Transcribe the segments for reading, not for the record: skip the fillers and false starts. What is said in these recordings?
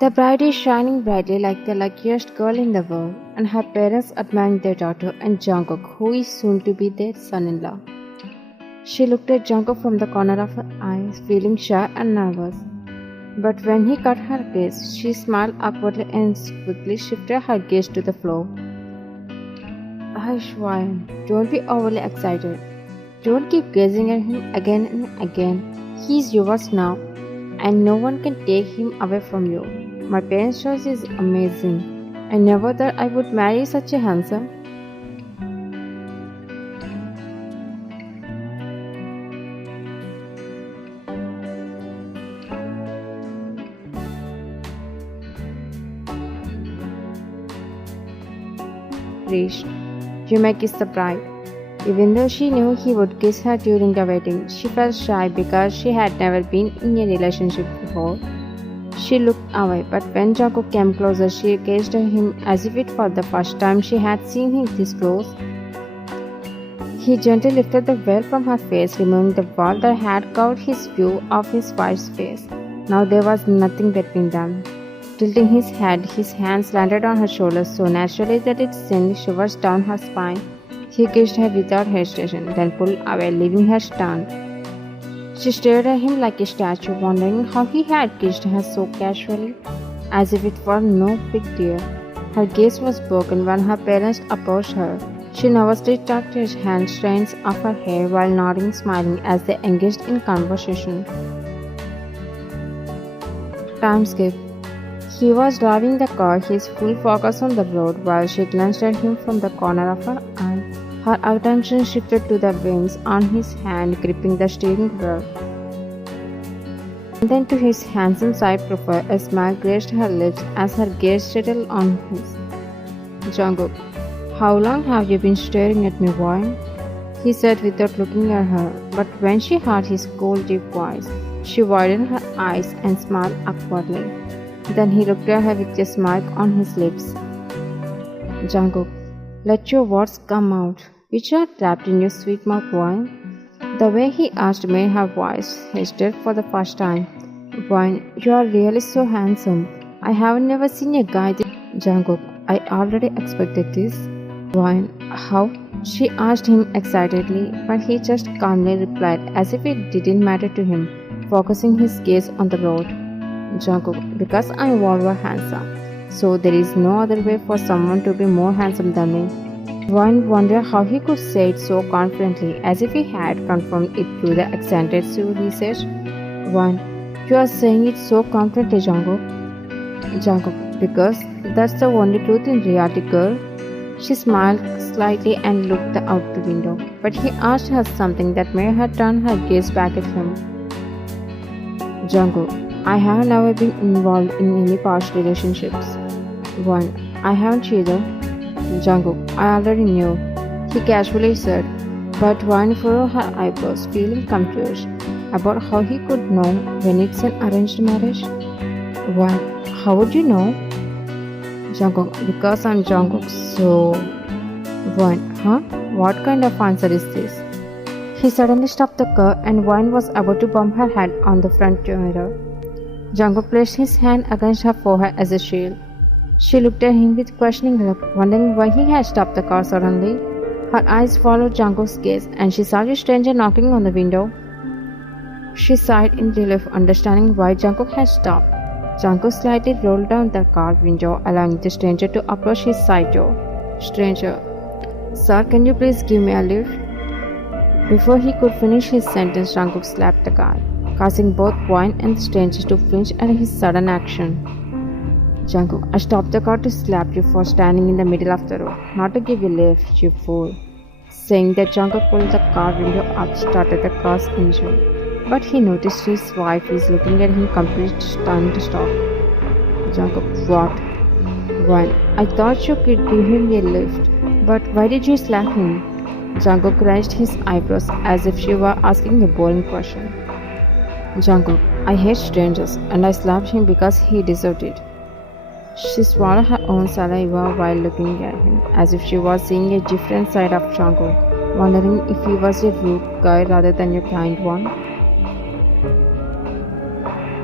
The bride is shining brightly like the luckiest girl in the world, and her parents admiring their daughter and Jungkook, who is soon to be their son-in-law. She looked at Jungkook from the corner of her eyes, feeling shy and nervous. But when he caught her gaze, she smiled awkwardly and quickly shifted her gaze to the floor. Hush, Ryan, don't be overly excited. Don't keep gazing at him again and again. He's yours now, and no one can take him away from you. My parents' choice is amazing. I never thought I would marry such a handsome. Reached. You may kiss the bride. Even though she knew he would kiss her during the wedding, she felt shy because she had never been in a relationship before. She looked away, but when Jungkook came closer, she gazed at him as if it was the first time she had seen him this close. He gently lifted the veil from her face, removing the wall that had covered his view of his wife's face. Now there was nothing between them. Tilting his head, his hands landed on her shoulders so naturally that it sent shivers down her spine. He kissed her without hesitation, then pulled away, leaving her stunned. She stared at him like a statue, wondering how he had kissed her so casually, as if it were no big deal. Her gaze was broken when her parents approached her. She nervously tucked his hand strands of her hair while nodding, smiling as they engaged in conversation. Time skip. He was driving the car, his full focus on the road, while she glanced at him from the corner of her eye. Her attention shifted to the rings on his hand gripping the steering wheel. And then to his handsome side profile, a smile graced her lips as her gaze settled on his. Jungkook, how long have you been staring at me, boy? He said without looking at her, but when she heard his cold, deep voice, she widened her eyes and smiled awkwardly. Then he looked at her with a smile on his lips. Jungkook, let your words come out, which are trapped in your sweet mouth, wine. The way he asked made her voice hesitate for the first time. Wine, you are really so handsome. I have never seen a guy this. Jungkook, I already expected this. Wine, how? She asked him excitedly, but he just calmly replied as if it didn't matter to him, focusing his gaze on the road. Jungkook, because I'm over handsome. So there is no other way for someone to be more handsome than me. One wondered how he could say it so confidently, as if he had confirmed it through the extensive research. One, you are saying it so confidently, Jungkook. Jungkook, because that's the only truth in reality, girl. She smiled slightly and looked out the window, but he asked her something that made her turn her gaze back at him. Jungkook, I have never been involved in any past relationships. One, I haven't either. Jungkook, I already knew, he casually said, but Wine furrowed her eyebrows, feeling confused about how he could know when it's an arranged marriage. Wine, how would you know? Jungkook, because I'm Jungkook, so... Wine, huh? What kind of answer is this? He suddenly stopped the car and Wine was about to bump her head on the front mirror. Jungkook placed his hand against her forehead as a shield. She looked at him with questioning look, wondering why he had stopped the car suddenly. Her eyes followed Jungkook's gaze, and she saw a stranger knocking on the window. She sighed in relief, understanding why Jungkook had stopped. Jungkook slightly rolled down the car window, allowing the stranger to approach his side door. Stranger, sir, can you please give me a lift? Before he could finish his sentence, Jungkook slapped the guy, causing both Wine and the stranger to flinch at his sudden action. Jungkook, I stopped the car to slap you for standing in the middle of the road, not to give you a lift, you fool. Saying that, Jungkook pulled the car window up, started the car's engine. But he noticed his wife is looking at him completely stunned to stop. Jungkook, what? Wine, I thought you could give him a lift, but why did you slap him? Jungkook raised his eyebrows as if she were asking a boring question. Jungkook, I hate strangers and I slapped him because he deserved it. She swallowed her own saliva while looking at him, as if she was seeing a different side of Jungkook, wondering if he was a rude guy rather than a kind one.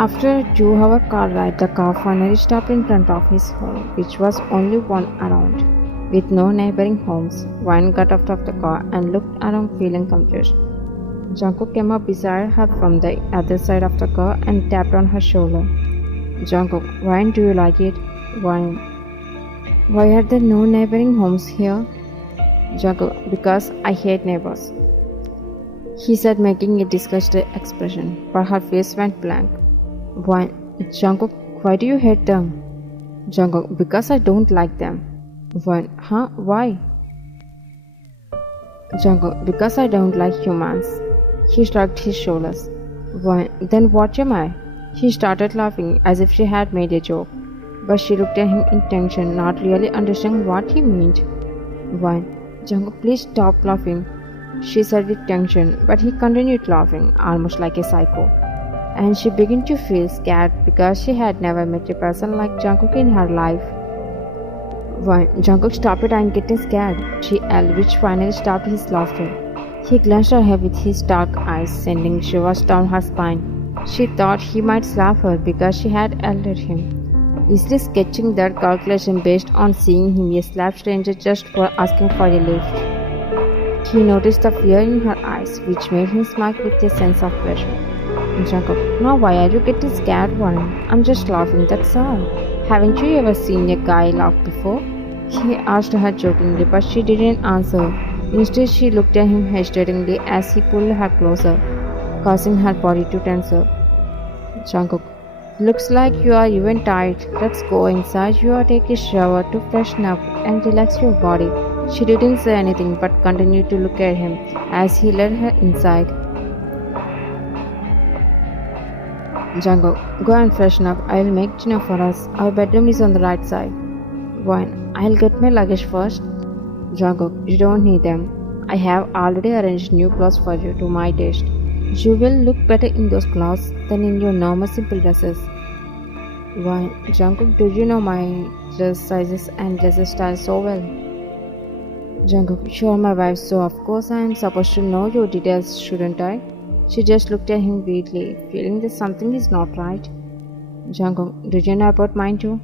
After a 2-hour car ride, the car finally stopped in front of his home, which was only one around. With no neighboring homes, Wayne got out of the car and looked around feeling confused. Jungkook came up beside her from the other side of the car and tapped on her shoulder. Jungkook, Wayne, do you like it? Wayne, why are there no neighboring homes here? Jungkook, because I hate neighbors, he said, making a disgusted expression, but her face went blank. Wayne, Jungkook, why do you hate them? Jungkook, because I don't like them. Wayne, huh? Why? Jungkook, because I don't like humans. He shrugged his shoulders. Wayne, then what am I? He started laughing as if she had made a joke, but she looked at him in tension, not really understanding what he meant. Wayne, Jungkook, please stop laughing, she said with tension, but he continued laughing, almost like a psycho. And she began to feel scared because she had never met a person like Jungkook in her life. Wayne, Jungkook, stop it, I'm getting scared, she yelled, which finally stopped his laughter. He glanced at her with his dark eyes, sending shivers down her spine. She thought he might slap her because she had yelled at him, easily sketching that calculation based on seeing him a slap stranger just for asking for a lift. He noticed the fear in her eyes, which made him smile with a sense of pleasure. Jungkook, now why are you getting scared, Wayne? I'm just laughing, that's all. Haven't you ever seen a guy laugh before? He asked her jokingly, but she didn't answer. Instead, she looked at him hesitatingly as he pulled her closer, causing her body to tense up. Jungkook, looks like you are even tired. Let's go inside. You or take a shower to freshen up and relax your body. She didn't say anything but continued to look at him as he led her inside. Jungkook, go and freshen up. I'll make dinner for us. Our bedroom is on the right side. Wayne, I'll get my luggage first. Jungkook, you don't need them. I have already arranged new clothes for you to my taste. You will look better in those clothes than in your normal simple dresses. Wayne, Jungkook, do you know my dress sizes and dress styles so well? Jungkook, you're my wife, so of course I am supposed to know your details, shouldn't I? She just looked at him weirdly, feeling that something is not right. Jungkook, do you know about mine too?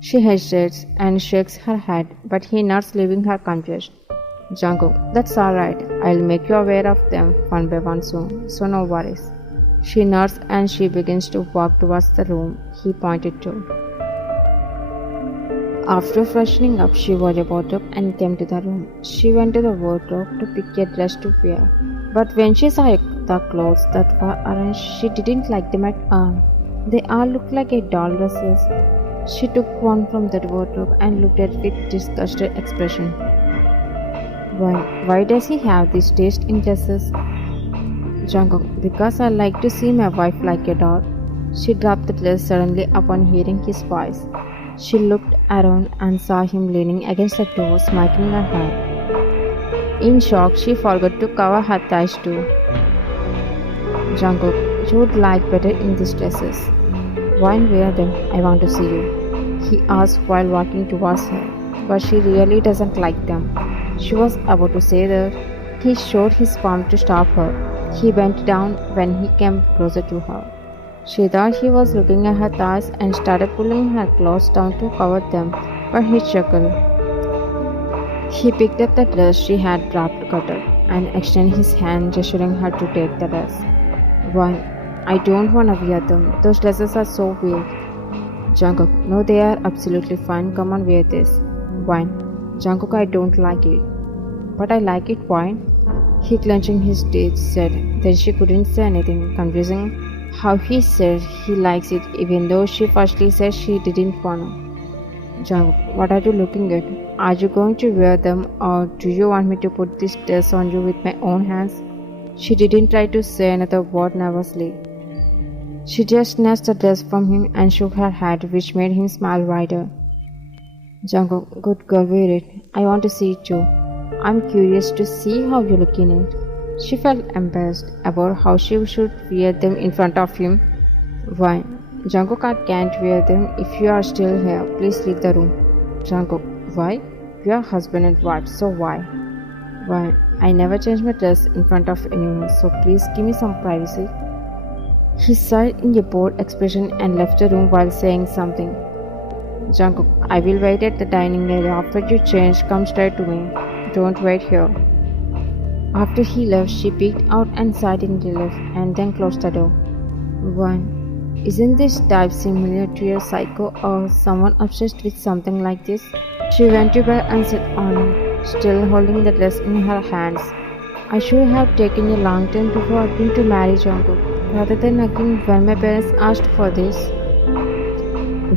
She hesitates and shakes her head, but he nods, leaving her confused. Jungkook, that's alright. I'll make you aware of them one by one soon, so no worries. She nods and she begins to walk towards the room he pointed to. After freshening up, she wore a wardrobe and came to the room. She went to the wardrobe to pick a dress to wear, but when she saw the clothes that were arranged, she didn't like them at all. They all looked like a doll dresses. She took one from that wardrobe and looked at it with disgusted expression. Why does he have this taste in dresses? Jungkook, because I like to see my wife like a doll. She dropped the dress suddenly upon hearing his voice. She looked around and saw him leaning against the door, smacking her hand. In shock, she forgot to cover her thighs too. Jungkook, you would like better in these dresses. Why wear them? I want to see you, he asked while walking towards her, but she really doesn't like them. She was about to say that. He showed his palm to stop her. He bent down when he came closer to her. She thought he was looking at her thighs and started pulling her clothes down to cover them, but he chuckled. He picked up the dress she had dropped cutter and extended his hand, gesturing her to take the dress. Why? I don't want to wear them. Those dresses are so weird. Jungkook, no, they are absolutely fine. Come on, wear this. Why? Jungkook, I don't like it. But I like it, why? He clenching his teeth said. Then she couldn't say anything, confusing how he said he likes it even though she firstly said she didn't want to. Jungkook, what are you looking at? Are you going to wear them or do you want me to put this dress on you with my own hands? She didn't try to say another word nervously. She just snatched the dress from him and shook her head, which made him smile wider. Jungkook, good girl, wear it. I want to see it too. I'm curious to see how you look in it. She felt embarrassed about how she should wear them in front of him. Why? Jungkook, I can't wear them if you are still here. Please leave the room. Jungkook, why? We are husband and wife, so why? Why? I never change my dress in front of anyone, so please give me some privacy. He sighed in a bored expression and left the room while saying something. Jungkook, I will wait at the dining area. After you change, come straight to me. Don't wait here. After he left, she peeked out and sighed in relief and then closed the door. 1. Isn't this type similar to a psycho or someone obsessed with something like this? She went to bed and sat on it, still holding the dress in her hands. I should have taken a long time before agreeing to marry Jungkook, rather than agreeing when my parents asked for this.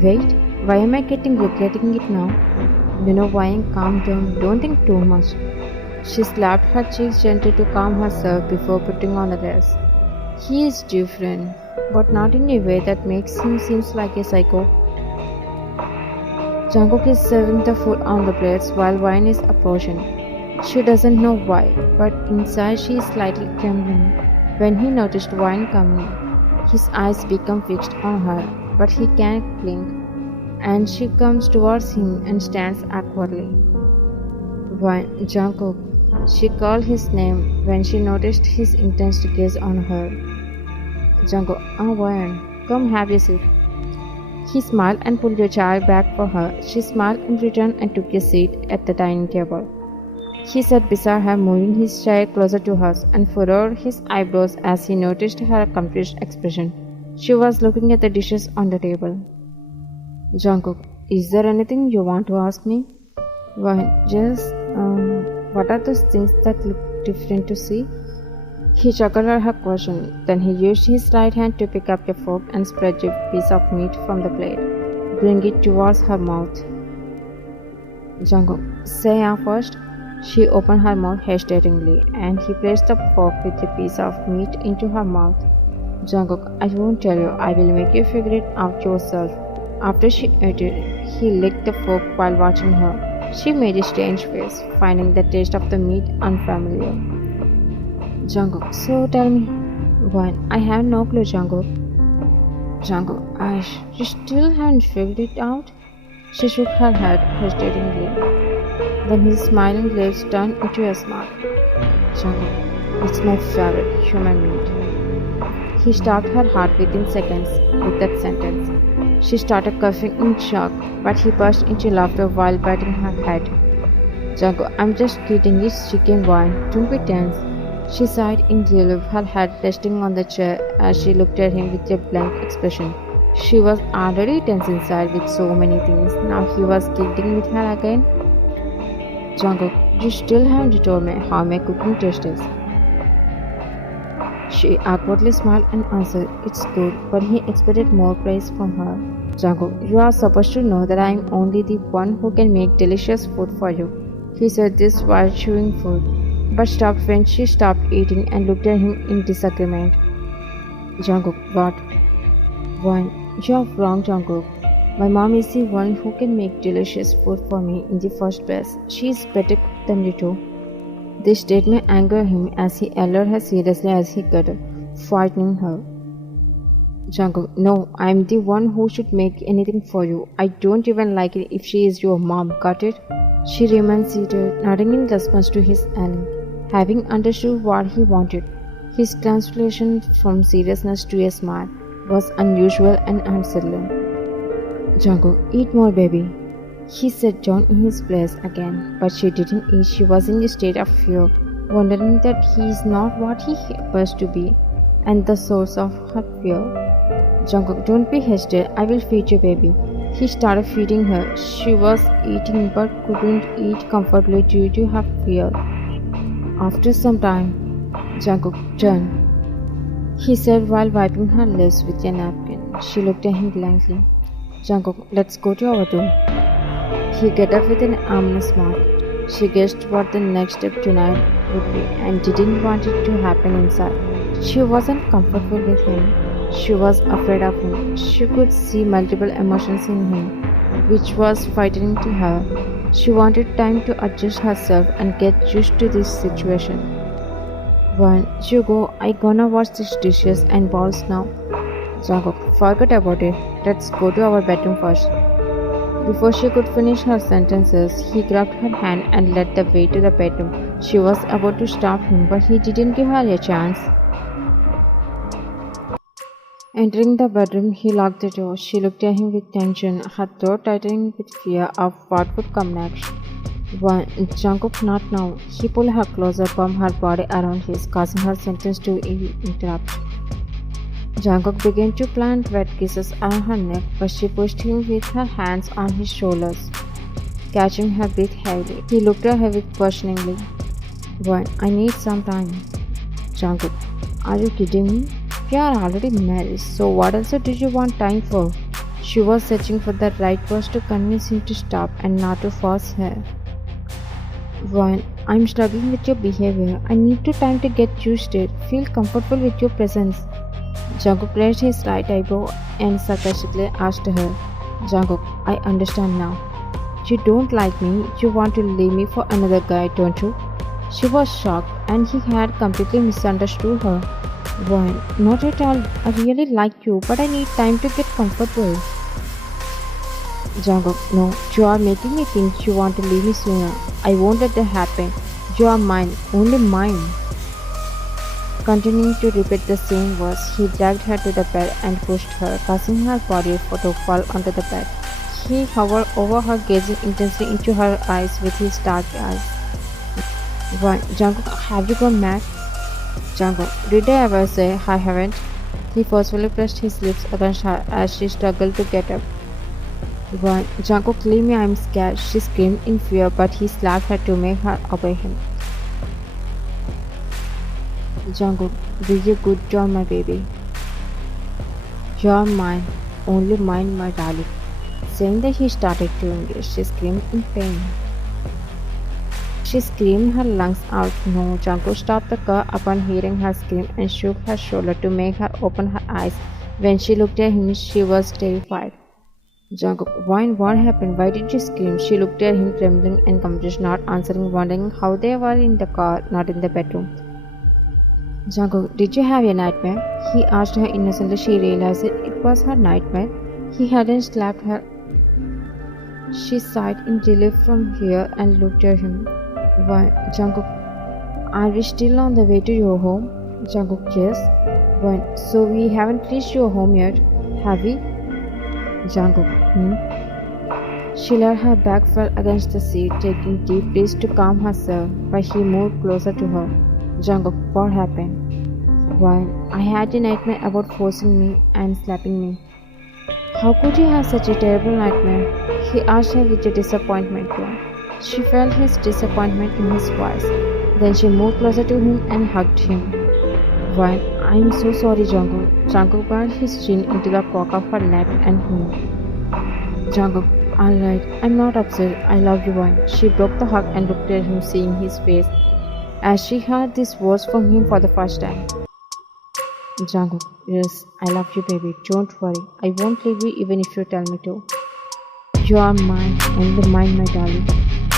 Wait, why am I regretting it now? You know why? Calm down, don't think too much. She slapped her cheeks gently to calm herself before putting on the dress. He is different, but not in a way that makes him seem like a psycho. Jungkook is serving the food on the plates while wine is approaching. She doesn't know why, but inside she is slightly trembling. When he noticed wine coming, his eyes become fixed on her, but he can't blink, and she comes towards him and stands awkwardly. Wine, Jungkook. She called his name when she noticed his intense gaze on her. Jungkook, Wine, come have a seat. He smiled and pulled a chair back for her. She smiled in return and took a seat at the dining table. He sat beside her, moving his chair closer to hers, and furrowed his eyebrows as he noticed her confused expression. She was looking at the dishes on the table. Jungkook, is there anything you want to ask me? Why, what are those things that look different to see? He chuckled at her question. Then he used his right hand to pick up a fork and spread a piece of meat from the plate, bring it towards her mouth. Jungkook, say yeah first. She opened her mouth hesitatingly, and he placed the fork with a piece of meat into her mouth. Jungkook, I won't tell you. I will make you figure it out yourself. After she ate it, he licked the fork while watching her. She made a strange face, finding the taste of the meat unfamiliar. Jungkook, so tell me. Why? I have no clue, Jungkook. Jungkook, you still haven't figured it out? She shook her head hesitatingly. Then his smiling lips turned into a smile. Jungkook, it's my favorite human meat. He stopped her heart within seconds with that sentence. She started coughing in shock, but he burst into laughter while patting her head. Jungkook, I'm just kidding, it's chicken wine. Don't be tense. She sighed in relief, her head resting on the chair as she looked at him with a blank expression. She was already tense inside with so many things. Now he was kidding with her again. Jungkook, you still haven't told me how my cooking tastes. She awkwardly smiled and answered, it's good, but he expected more praise from her. Jungkook, you are supposed to know that I am only the one who can make delicious food for you. He said this while chewing food, but stopped when she stopped eating and looked at him in disagreement. Jungkook, what? Why, you are wrong, Jungkook. My mom is the one who can make delicious food for me in the first place. She is better cook than you two. This statement angered him as he held her as seriously as he could, frightening her. Jungkook, no, I am the one who should make anything for you. I don't even like it if she is your mom, got it? She remained seated, nodding in response to his yelling, having understood what he wanted. His transformation from seriousness to a smile was unusual and unsettling. Jungkook, eat more, baby. He sat down in his place again, but she didn't eat. She was in a state of fear, wondering that he is not what he appears to be, and the source of her fear. Jungkook, don't be hesitant. I will feed you, baby. He started feeding her. She was eating but couldn't eat comfortably due to her fear. After some time, Jungkook, turn, he said while wiping her lips with a napkin. She looked at him blankly. Jungkook, let's go to our room. He got up with an ominous mark. She guessed what the next step tonight would be and didn't want it to happen inside. She wasn't comfortable with him. She was afraid of him. She could see multiple emotions in him, which was frightening to her. She wanted time to adjust herself and get used to this situation. When you go, I gonna wash these dishes and bowls now. Jungkook, forget about it. Let's go to our bedroom first. Before she could finish her sentences, he grabbed her hand and led the way to the bedroom. She was about to stop him, but he didn't give her a chance. Entering the bedroom, he locked the door. She looked at him with tension, her throat tightening with fear of what would come next. One, Jungkook, not now. He pulled her closer, bumped her body around his, causing her sentence to interrupt. Jungkook began to plant wet kisses on her neck, but she pushed him with her hands on his shoulders, catching her breath heavily. He looked at her with questioningly. One, I need some time. Jungkook, are you kidding me? We are already married, so what else did you want time for? She was searching for the right words to convince him to stop and not to force her. One, I'm struggling with your behavior. I need time to get used to it. Feel comfortable with your presence. Jungkook raised his right eyebrow and sarcastically asked her. Jungkook, I understand now. You don't like me. You want to leave me for another guy, don't you? She was shocked and he had completely misunderstood her. One, not at all. I really like you, but I need time to get comfortable. Jungkook, no, you are making me think you want to leave me sooner. I won't let that happen. You are mine, only mine. Continuing to repeat the same words, he dragged her to the bed and pushed her, causing her body to fall onto the bed. He hovered over her, gazing intensely into her eyes with his dark eyes. One, Jungkook, have you gone mad? Jungkook, did I ever say I haven't? He forcefully pressed his lips against her as she struggled to get up. One, Jungkook, leave me, I'm scared. She screamed in fear, but he slapped her to make her obey him. Jungkook, do you good job, my baby. You're mine, only mine, my darling. Saying that he started to engage, she screamed in pain. She screamed her lungs out. No, Jungkook stopped the car upon hearing her scream and shook her shoulder to make her open her eyes. When she looked at him, she was terrified. Jungkook, what happened? Why did you scream? She looked at him trembling and confused, not answering, wondering how they were in the car, not in the bedroom. Jungkook, did you have a nightmare? He asked her innocently. She realized it was her nightmare. He hadn't slapped her. She sighed in relief from here and looked at him. Why, Jungkook, are we still on the way to your home? Jungkook, yes. Why, so we haven't reached your home yet, have we? Jungkook, She let her back fell against the seat, taking deep breaths to calm herself, but he moved closer to her. Jungkook, what happened? Why, I had a nightmare about forcing me and slapping me. How could you have such a terrible nightmare? He asked her with a disappointment tone. She felt his disappointment in his voice. Then she moved closer to him and hugged him. Why, I'm so sorry, Jungkook. Jungkook buried his chin into the back of her neck and Jungkook, alright, I'm not upset. I love you, Why. She broke the hug and looked at him, seeing his face as she heard these words from him for the first time. Jungkook, yes, I love you, baby. Don't worry. I won't leave you even if you tell me to. You are mine, only mine, my darling.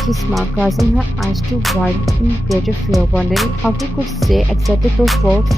He smiled, causing her eyes to widen in greater fear, wondering how he could say exactly those words.